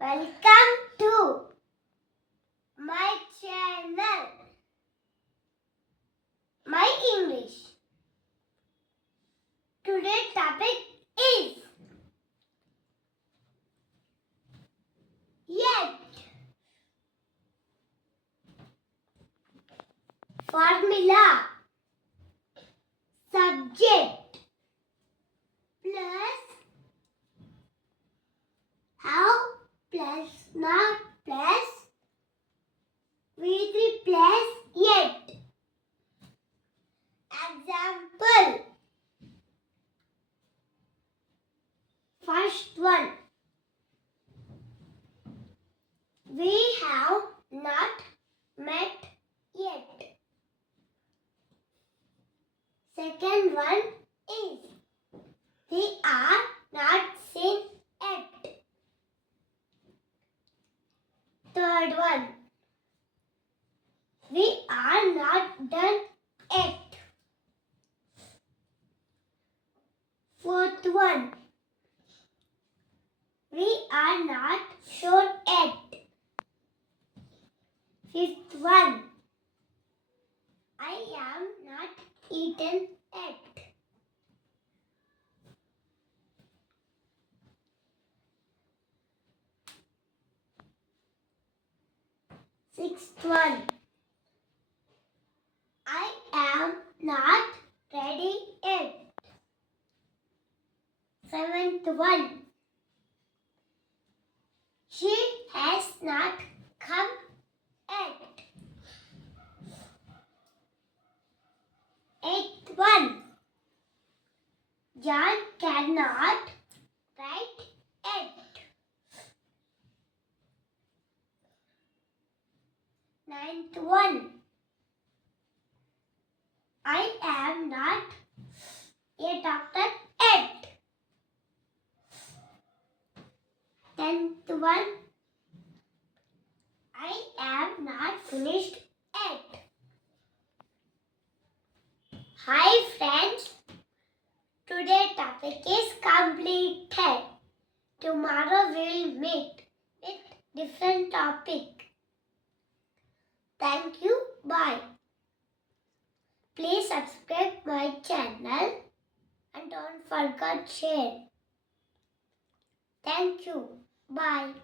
Welcome to my channel, My English. Today's topic is yet. Formula. Subject plus how plus not plus V3 plus yet. Example. First one. We have not met yet. Second one is we are not seen yet. Third one, we are not done yet. Fourth one, we are not sure yet. Fifth one, I am not eaten yet. Sixth one, I am not ready yet. Seventh one, she has not come yet. Eighth one, John cannot write yet. Ninth one, I am not a doctor yet. 10th one, I am not finished yet. Hi friends, today's topic is completed. Tomorrow we'll meet with different topic. Thank you. Bye. Please subscribe my channel and don't forget share. Thank you. Bye.